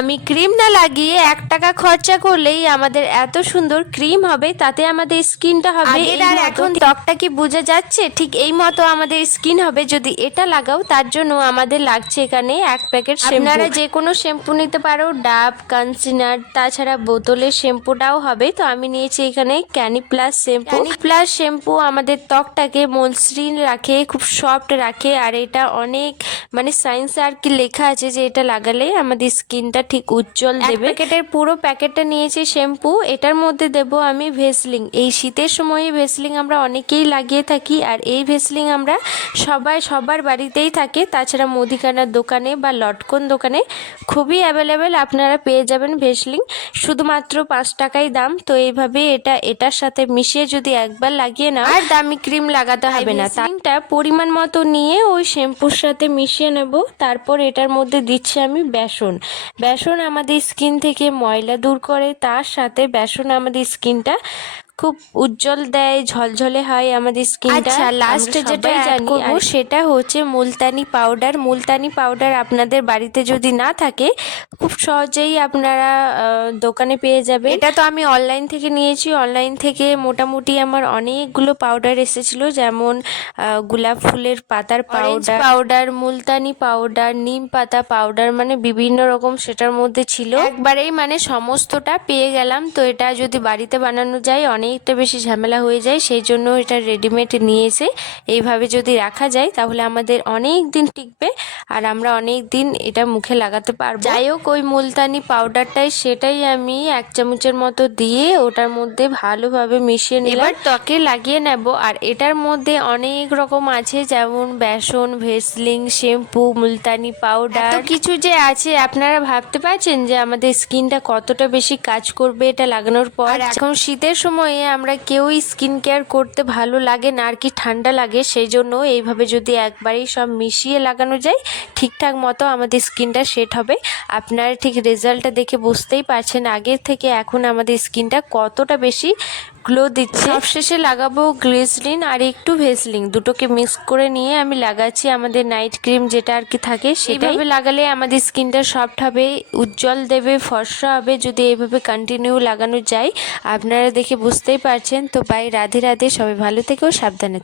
দামি ক্রিম না লাগিয়ে এক টাকা খরচা করলেই আমাদের এত সুন্দর ক্রিম হবে তাতে আমাদের স্কিনটা হবে আর এখন ত্বকটা কি বোঝা যাচ্ছে? ঠিক এই মতো আমাদের স্কিন হবে যদি এটা লাগাও তার জন্য আমাদের লাগছে এখানে এক প্যাকেট আপনারা যে কোনো শ্যাম্পু নিতে পারো ডাব কন্ডিশনার তাছাড়া বোতলের শ্যাম্পুটাও হবে। তো আমি নিয়েছি এখানে Canny plus shampoo Canny plus shampoo আমাদের ত্বকটাকে মসৃণ রাখে খুব সফট রাখে আর এটা অনেক মানে সায়েন্সে আর কি লেখা আছে যে এটা লাগালে আমাদের স্কিনটা ঠিক উজ্জ্বল দেবে। প্যাকেটের পুরো প্যাকেটটা নিয়েছি শ্যাম্পু। এটার মধ্যে দেব আমি ভেসলিং। এই শীতের সময়ে ভেসলিং আমরা অনেকেই লাগিয়ে থাকি আর এই ভেসলিং আমরা সবাই সবার বাড়িতেই থাকে। তাছাড়া মুদিখানার দোকানে বা লটকন দোকানে খুবই অ্যাভেলেবেল আপনারা পেয়ে যাবেন ভেসলিং। শুধুমাত্র পাঁচ টাকাই দাম তো এইভাবে এটা এটার সাথে মিশিয়ে যদি একবার লাগিয়ে নাও আর দামি ক্রিম লাগাতে হবে না। তারটা পরিমাণ মতো নিয়ে ওই শ্যাম্পুর সাথে মিশিয়ে নেব। তারপর এটার মধ্যে দিচ্ছি আমি বেসন। বেসন আমাদের স্কিন থেকে ময়লা দূর করে তার সাথে বেসন আমাদের স্কিনটা খুব উজ্জ্বল দেয় ঝলঝলে হয় আমাদের স্কিনটা আচ্ছা, লাস্টে যেটা জানি করব সেটা হচ্ছে মুলতানি পাউডার মুলতানি পাউডার আপনাদের বাড়িতে যদি না থাকে খুব সহজেই আপনারা দোকানে পেয়ে যাবে এটা তো আমি অনলাইন থেকে নিয়েছি। অনলাইন থেকে মোটামুটি আমার অনেকগুলো পাউডার এসেছিল যেমন গোলাপ ফুলের পাতার পাউডার পাউডার মুলতানি পাউডার নিম পাতা পাউডার মানে বিভিন্ন রকম সেটার মধ্যে ছিল। একবারেই মানে সমস্তটা পেয়ে গেলাম। তো এটা যদি বাড়িতে বানানো যায় অনেকটা বেশি ঝামেলা হয়ে যায় সেই জন্য এটা রেডিমেড নিয়ে এসে এইভাবে যদি রাখা যায় তাহলে আমাদের অনেক দিন টিকবে আর আমরা অনেক দিন এটা মুখে লাগাতে পারব। যাই হোক ওই মুলতানি পাউডারটাই সেটাই আমি এক চামচের মতো দিয়ে ওটার মধ্যে ভালোভাবে মিশিয়ে এবার ত্বকে লাগিয়ে নেব। আর এটার মধ্যে অনেক রকম আছে যেমন বেসন ভেসলিং শ্যাম্পু মুলতানি পাউডার কিছু যে আছে আপনারা ভাবতে পারছেন যে আমাদের স্কিনটা কতটা বেশি কাজ করবে এটা লাগানোর পর? এখন শীতের সময়ে আমরা কেউই স্কিন কেয়ার করতে ভালো লাগে না, আর কি ঠান্ডা লাগে সেই জন্য এইভাবে যদি একবারেই সব মিশিয়ে লাগানো যায়, ঠিকঠাক মতো আমাদের স্কিনটা সেট হবে। আপনারা ঠিক রেজাল্টটা দেখে বুঝতেই পারছেন, আগের থেকে এখন আমাদের স্কিনটা কতটা বেশি গ্লো দিচ্ছে। সবশেষে লাগাবো গ্লিসলিন আর একটু ভেসলিন দুটোকে মিক্স করে নিয়ে আমি লাগাচ্ছি আমাদের নাইট ক্রিম যেটা আর কি থাকে সেইভাবে লাগালে আমাদের স্কিনটা সফট হবে, উজ্জ্বল দেবে, ফর্সা হবে, যদি এইভাবে কন্টিনিউ লাগানো যায়, আপনারা দেখে বুঝতেই পারছেন। তো বাই রাধে রাধে সবাই ভালো থেকেও সাবধানে